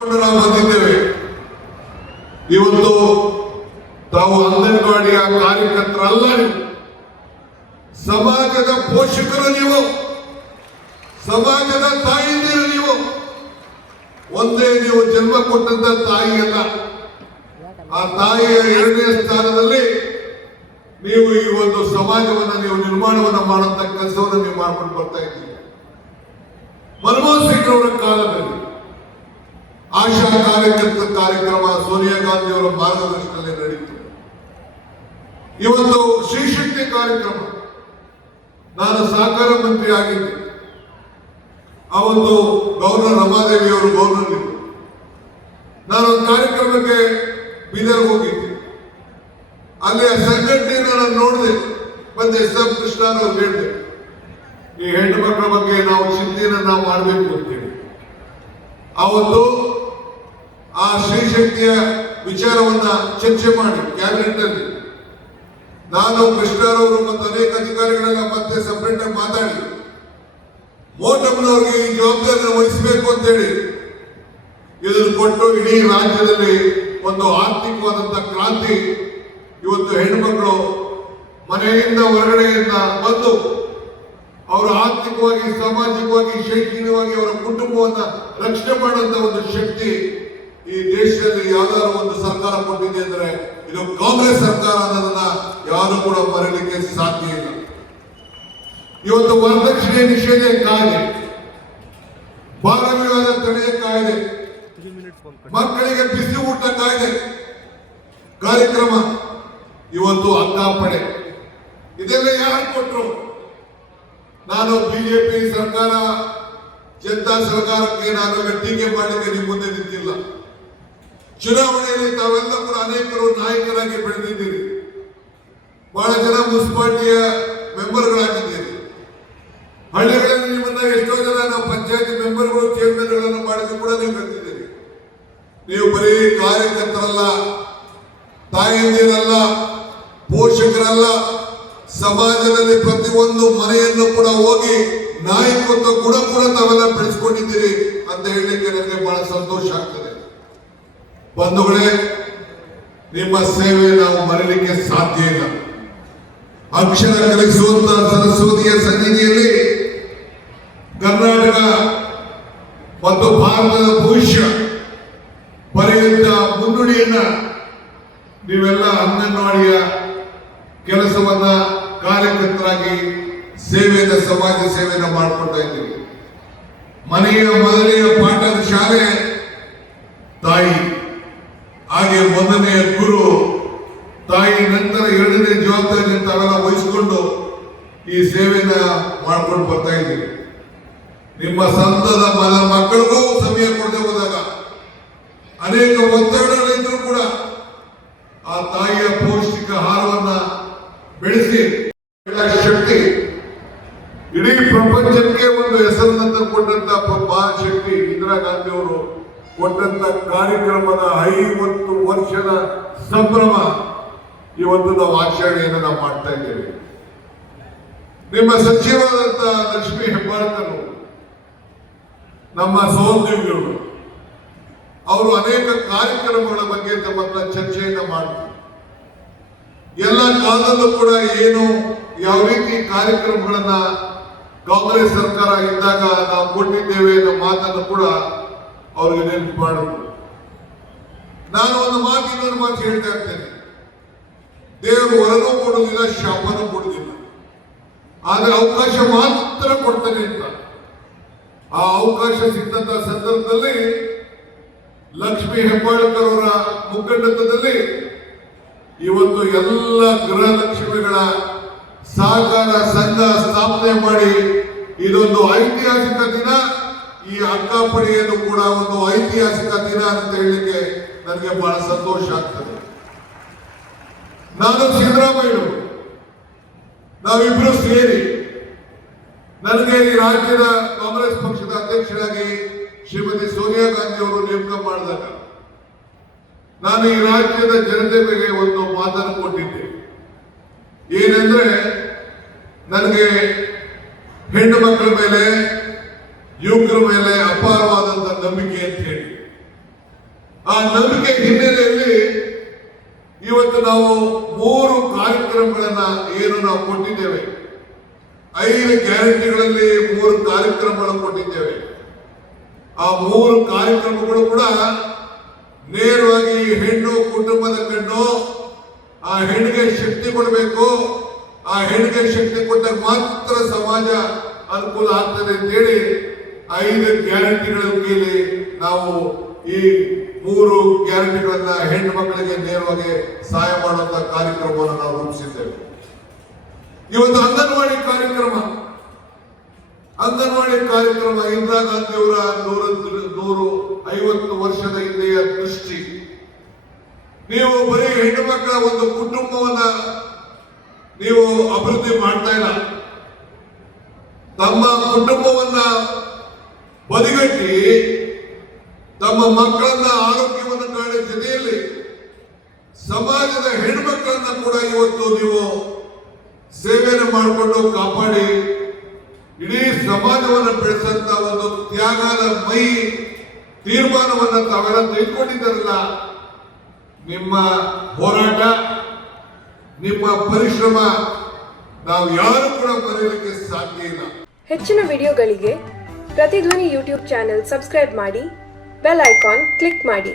ನಾವು ಬಂದಿದ್ದೇವೆ. ಇವತ್ತು ತಾವು ಅಂಗನವಾಡಿಯ ಕಾರ್ಯಕರ್ತರಲ್ಲ, ನೀವು ಸಮಾಜದ ಪೋಷಕರು, ನೀವು ಸಮಾಜದ ತಾಯಿಯಂದಿರು. ನೀವು ಒಂದೇ ನೀವು ಜನ್ಮ ಕೊಟ್ಟಂತ ತಾಯಿ ಅಲ್ಲ, ಆ ತಾಯಿಯ ಎರಡನೇ ಸ್ಥಾನದಲ್ಲಿ ನೀವು ಈ ಒಂದು ಸಮಾಜವನ್ನ ನೀವು ನಿರ್ಮಾಣವನ್ನ ಮಾಡುವಂತ ಕೆಲಸವನ್ನು ನೀವು ಮಾಡ್ಕೊಂಡು ಬರ್ತಾ ಇದ್ದೀರಿ. ಮನಮೋಹನ್ ಸಿಂಗ್ ಅವರ ಕಾಲದಲ್ಲಿ ಆಶಾ ಕಾರ್ಯಕರ್ತರ ಕಾರ್ಯಕ್ರಮ ಸೋನಿಯಾ ಗಾಂಧಿ ಅವರ ಮಾರ್ಗದರ್ಶನದಲ್ಲಿ ನಡೆಯಿತು. ಇವತ್ತು ಶ್ರೀಶಕ್ತಿ ಕಾರ್ಯಕ್ರಮ, ನಾನು ಸಹಕಾರ ಮಂತ್ರಿ ಆಗಿದ್ದೆ. ಆ ಒಂದು ಗವರ್ನರ್ ರಮಾದೇವಿ ಅವರು ಗವರ್ನರ್ ಇದ್ದರು. ನಾನು ಒಂದು ಕಾರ್ಯಕ್ರಮಕ್ಕೆ ಬೀದರ್ ಹೋಗಿದ್ದೆ. ಅಲ್ಲಿ ಆ ಸಂಘಟನೆಯನ್ನು ನಾನು ನೋಡಿದೆ. ಬಂದು ಎಸ್ ಎಂ ಕೃಷ್ಣ ಅವರು ಹೇಳಿದೆ, ಈ ಹೆಣ್ಣು ಮಕ್ಕಳ ಬಗ್ಗೆ ನಾವು ಚಿಂತೆಯನ್ನು ನಾವು ಮಾಡಬೇಕು ಅಂತೇಳಿ. ಅವತ್ತು ಆ ಶ್ರೀಶಕ್ತಿಯ ವಿಚಾರವನ್ನ ಚರ್ಚೆ ಮಾಡಿ ಕ್ಯಾಬಿನೆಟ್ ಅಲ್ಲಿ ನಾನು ಕೃಷ್ಣರವರು ಮತ್ತು ಅನೇಕ ಅಧಿಕಾರಿಗಳೆಲ್ಲ ಮತ್ತೆ ಸಪರೇಟ್ ಆಗಿ ಮಾತಾಡಿ ಮೋಟಮ್ನವ್ರಿಗೆ ಈ ಜವಾಬ್ದಾರಿಯನ್ನು ವಹಿಸಬೇಕು ಅಂತೇಳಿ ಇದನ್ನು ಕೊಟ್ಟು ಇಡೀ ರಾಜ್ಯದಲ್ಲಿ ಒಂದು ಆರ್ಥಿಕವಾದಂತ ಕ್ರಾಂತಿ. ಇವತ್ತು ಹೆಣ್ಣುಮಕ್ಕಳು ಮನೆಯಿಂದ ಹೊರಗಡೆಯಿಂದ ಬಂದು ಅವರು ಆರ್ಥಿಕವಾಗಿ, ಸಾಮಾಜಿಕವಾಗಿ, ಶೈಕ್ಷಣಿಕವಾಗಿ ಅವರ ಕುಟುಂಬವನ್ನ ರಕ್ಷಣೆ ಮಾಡುವಂತ ಒಂದು ಶಕ್ತಿ ಈ ದೇಶದಲ್ಲಿ ಯಾವ್ದಾದ್ರು ಒಂದು ಸರ್ಕಾರ ಕೊಟ್ಟಿದೆ ಅಂದ್ರೆ ಇದು ಕಾಂಗ್ರೆಸ್ ಸರ್ಕಾರ ಅನ್ನೋದನ್ನ ಯಾರು ಕೂಡ ಮರೆಯಲಿಕ್ಕೆ ಸಾಧ್ಯ ಇಲ್ಲ. ಇವತ್ತು ವರದಕ್ಷಿಣೆ ನಿಷೇಧ ಕಾಯ್ದೆ, ಬಾಲ ವಿವಾದ ತಡೆಯ ಕಾಯ್ದೆ, ಮಕ್ಕಳಿಗೆ ಬಿಸಿ ಊಟ ಕಾಯ್ದೆ ಕಾರ್ಯಕ್ರಮ, ಇವತ್ತು ಅಕ್ಕಾಪಡೆ, ಇದೆಲ್ಲ ಯಾರು ಕೊಟ್ಟರು? ನಾನು ಬಿಜೆಪಿ ಸರ್ಕಾರ, ಜನತಾ ಸರ್ಕಾರಕ್ಕೆ ನಾನು ಟೀಕೆ ಮಾಡಲಿಕ್ಕೆ ನಿಮ್ಮ ಮುಂದೆ ನಿಂತಿಲ್ಲ. ಚುನಾವಣೆಯಲ್ಲಿ ತಾವೆಲ್ಲ ಕೂಡ ಅನೇಕರು ನಾಯಕರಾಗಿ ಬೆಳೆದಿದ್ದೀರಿ. ಬಹಳ ಜನ ಮುನ್ಸಿಪಾಲಿಟಿಯ ಮೆಂಬರ್ಗಳಾಗಿದ್ದೀರಿ. ಹಳ್ಳಿಗಳಲ್ಲಿ ನಿಮ್ಮನ್ನ ಎಷ್ಟೋ ಜನ ನಾವು ಪಂಚಾಯತಿ ಮೆಂಬರ್ಗಳು, ಚೇರ್ಮನ್ಗಳನ್ನು ಮಾಡಿದ್ರು ಕೂಡ ನೀವು ಕಲ್ತಿದ್ದೀರಿ. ನೀವು ಬರೀ ಕಾರ್ಯಕರ್ತರಲ್ಲ, ತಾಯಂದಿರಲ್ಲ, ಪೋಷಕರಲ್ಲ, ಸಮಾಜದಲ್ಲಿ ಪ್ರತಿಯೊಂದು ಮನೆಯನ್ನು ಕೂಡ ಹೋಗಿ ನಾಯಕತ್ವ ಗುಣ ಕೂಡ ತಾವೆಲ್ಲ ಬೆಳೆಸ್ಕೊಂಡಿದ್ದೀರಿ ಅಂತ ಹೇಳಲಿಕ್ಕೆ ನನಗೆ ಬಹಳ ಸಂತೋಷ ಆಗ್ತದೆ. ಬಂಧುಗಳೇ, ನಿಮ್ಮ ಸೇವೆ ನಾವು ಮರೆಯಲಿಕ್ಕೆ ಸಾಧ್ಯ ಇಲ್ಲ. ಅಕ್ಷರ ಕಲಿಸುವಂತ ಸರಸ್ವತಿಯ ಸನ್ನಿಧಿಯಲ್ಲಿ ಕರ್ನಾಟಕ ಮತ್ತು ಭಾರತದ ಭವಿಷ್ಯ ಬರೆಯುವಂತ ಮುನ್ನುಡಿಯನ್ನ ನೀವೆಲ್ಲ ಅಂಗನವಾಡಿಯ ಕೆಲಸವನ್ನ ಕಾರ್ಯಕರ್ತರಾಗಿ ಸೇವೆಯನ್ನ, ಸಮಾಜ ಸೇವೆಯನ್ನ ಮಾಡ್ಕೊಳ್ತಾ ಇದ್ದೀವಿ. ಮನೆಯ ಮೊದಲನೆಯ ಪಾಠದ ಶಾಲೆ ತಾಯಿ, ಹಾಗೆ ಮೊದಲನೆಯ ಗುರು ತಾಯಿ, ನಂತರ ಎರಡನೇ ಜವಾಬ್ದಾರಿ ತಾವೆಲ್ಲ ವಹಿಸಿಕೊಂಡು ಈ ಸೇವೆಯನ್ನ ಮಾಡ್ಕೊಂಡು ಬರ್ತಾ ಇದ್ದೀವಿ. ನಿಮ್ಮ ಸಂತದ ಮಕ್ಕಳಿಗೂ ಸಮಯ ಕೊಡದೆ ಹೋದಾಗ ಅನೇಕ ಒತ್ತಡಗಳಿದ್ರೂ ಕೂಡ ಆ ತಾಯಿಯ ಪೌಷ್ಟಿಕ ಆಹಾರವನ್ನ ಬೆಳೆಸಿ ಶಕ್ತಿ ಇಡೀ ಪ್ರಪಂಚಕ್ಕೆ ಒಂದು ಹೆಸರನ್ನ ತಂದುಕೊಂಡಂತ ಮಹಾಶಕ್ತಿ ಇಂದಿರಾ ಗಾಂಧಿ ಅವರು ಕೊಟ್ಟಂತ ಕಾರ್ಯಕ್ರಮದ 50 ವರ್ಷದ ಸಂಭ್ರಮ ಇವತ್ತು ನಾವು ಆಚರಣೆಯನ್ನು ನಾವು ಮಾಡ್ತಾ ಇದ್ದೇವೆ. ನಿಮ್ಮ ಸಚಿವರಾದಂತ ಲಕ್ಷ್ಮೀ ಹೆಬ್ಬಾಳ್ಕರ್, ನಮ್ಮ ಸಹೋದ್ಯೋಗಿಗಳು, ಅವರು ಅನೇಕ ಕಾರ್ಯಕ್ರಮಗಳ ಬಗ್ಗೆ ತಮ್ಮನ್ನ ಚರ್ಚೆಯನ್ನ ಮಾಡ್ತಾರೆ. ಎಲ್ಲ ಕಾಲದಲ್ಲೂ ಕೂಡ ಏನು ಯಾವ ರೀತಿ ಕಾರ್ಯಕ್ರಮಗಳನ್ನ ಕಾಂಗ್ರೆಸ್ ಸರ್ಕಾರ ಇದ್ದಾಗ ನಾವು ಕೊಟ್ಟಿದ್ದೇವೆ ಅನ್ನೋ ಮಾತನ್ನು ಕೂಡ ಅವ್ರಿಗೆ ನೆನಪು ಮಾಡಿದ್ರು. ನಾನು ಒಂದು ಮಾತು, ಇನ್ನೊಂದು ಮಾತು ಹೇಳ್ತಾ ಇರ್ತೇನೆ. ದೇವರು ವರನೂ ಕೊಡುವುದಿಲ್ಲ, ಶಾಪನೂ ಕೊಡುವುದಿಲ್ಲ, ಆದ್ರೆ ಅವಕಾಶ ಮಾತ್ರ ಕೊಡ್ತಾನೆ ಅಂತ. ಆ ಅವಕಾಶ ಸಿಕ್ಕಂತ ಸಂದರ್ಭದಲ್ಲಿ ಲಕ್ಷ್ಮೀ ಹೆಬ್ಬಾಳ್ಕರ್ ಅವರ ಮುಖಂಡತ್ವದಲ್ಲಿ ಇವತ್ತು ಎಲ್ಲ ಗೃಹಲಕ್ಷ್ಮಿಗಳ ಸಹಕಾರ ಸಂಘ ಸ್ಥಾಪನೆ ಮಾಡಿ ಇದೊಂದು ಐತಿಹಾಸಿಕ ದಿನ. ಈ ಅಕ್ಕಾಪಡಿಯನ್ನು ಕೂಡ ಒಂದು ಐತಿಹಾಸಿಕ ದಿನ ಅಂತ ಹೇಳಲಿಕ್ಕೆ ನನಗೆ ಬಹಳ ಸಂತೋಷ ಆಗ್ತದೆ. ನಾನು ಸಿದ್ದರಾಮಯ್ಯ, ನಾವಿಬ್ರು ಸೇರಿ ನನಗೆ ಈ ರಾಜ್ಯದ ಕಾಂಗ್ರೆಸ್ ಪಕ್ಷದ ಅಧ್ಯಕ್ಷರಾಗಿ ಶ್ರೀಮತಿ ಸೋನಿಯಾ ಗಾಂಧಿ ಅವರು ನೇಮಕ ಮಾಡಿದಾಗ ನಾನು ಈ ರಾಜ್ಯದ ಜನತೆ ಬಗ್ಗೆ ಒಂದು ಮಾತನ್ನು ಕೊಟ್ಟಿದ್ದೆ. ಏನಂದ್ರೆ, ನನಗೆ ಹೆಣ್ಣು ಮಕ್ಕಳ ಮೇಲೆ, ಯುವಕರ ಮೇಲೆ ಅಪಾರವಾದಂತ ನಂಬಿಕೆ ಅಂತ ಹೇಳಿ ಆ ನಂಬಿಕೆ ಹಿನ್ನೆಲೆಯಲ್ಲಿ ಇವತ್ತು ನಾವು 3 ಕಾರ್ಯಕ್ರಮಗಳನ್ನ ಏನು ನಾವು ಕೊಟ್ಟಿದ್ದೇವೆ. 5 ಗ್ಯಾರಂಟಿಗಳಲ್ಲಿ 3 ಕಾರ್ಯಕ್ರಮಗಳನ್ನು ಕೊಟ್ಟಿದ್ದೇವೆ. ಆ 3 ಕಾರ್ಯಕ್ರಮಗಳು ಕೂಡ ನೇರವಾಗಿ ಹೆಣ್ಣು ಕುಟುಂಬದ ಕಣ್ಣು ಆ ಹೆಣ್ಣಿಗೆ ಶಕ್ತಿ ಕೊಡಬೇಕು. ಆ ಹೆಣ್ಣಿಗೆ ಶಕ್ತಿ ಕೊಟ್ಟಾಗ ಮಾತ್ರ ಸಮಾಜ ಅನುಕೂಲ ಆಗ್ತದೆ ಅಂತೇಳಿ 5 ಗ್ಯಾರಂಟಿಗಳ ಕೀಲಿ ನಾವು ಈ 3 ಗ್ಯಾರಂಟಿಗಳನ್ನ ಹೆಣ್ಣು ಮಕ್ಕಳಿಗೆ ನೇರವಾಗಿ ಸಹಾಯ ಮಾಡುವಂತ ಕಾರ್ಯಕ್ರಮವನ್ನು ನಾವು ರೂಪಿಸಿದ್ದೇವೆ. ಇವತ್ತು ಅಂಗನವಾಡಿ ಕಾರ್ಯಕ್ರಮ ಇಂದಿರಾ ಗಾಂಧಿ ಅವರ 150 ವರ್ಷದ ಹಿಂದೆಯ ದೃಷ್ಟಿ. ನೀವು ಬರೀ ಹೆಣ್ಣು ಮಕ್ಕಳ ಒಂದು ಕುಟುಂಬವನ್ನ ನೀವು ಅಭಿವೃದ್ಧಿ ಮಾಡ್ತಾ ಇಲ್ಲ. ತಮ್ಮ ಕುಟುಂಬವನ್ನ ಬದಿಗಟ್ಟಿ ತಮ್ಮ ಮಕ್ಕಳನ್ನ ಆರೋಗ್ಯವನ್ನು ಕಾಣೋ ಜೊತೆಯಲ್ಲಿ ಸಮಾಜದ ಹೆಣ್ಮಕ್ಕಳನ್ನ ಕೂಡ ಇವತ್ತು ನೀವು ಸೇವೆಯನ್ನು ಮಾಡಿಕೊಂಡು ಕಾಪಾಡಿ ಇಡೀ ಸಮಾಜವನ್ನು ಬೆಳೆಸಂತ ಒಂದು ತ್ಯಾಗದ ಮೈ ತೀರ್ಮಾನವನ್ನ ತಾವೆಲ್ಲ ತೆಗೆದುಕೊಂಡಿದ್ದಾರಲ್ಲ. ನಿಮ್ಮ ಹೋರಾಟ, ನಿಮ್ಮ ಪರಿಶ್ರಮ ನಾವು ಯಾರು ಕೂಡ ಮರೆಯಲಿಕ್ಕೆ ಸಾಧ್ಯ ಇಲ್ಲ. ಹೆಚ್ಚಿನ ವಿಡಿಯೋಗಳಿಗೆ ಪ್ರತಿಧ್ವನಿ ಯೂಟ್ಯೂಬ್ ಚಾನೆಲ್ ಸಬ್ಸ್ಕ್ರೈಬ್ ಮಾಡಿ, ಬೆಲ್ ಐಕಾನ್ ಕ್ಲಿಕ್ ಮಾಡಿ.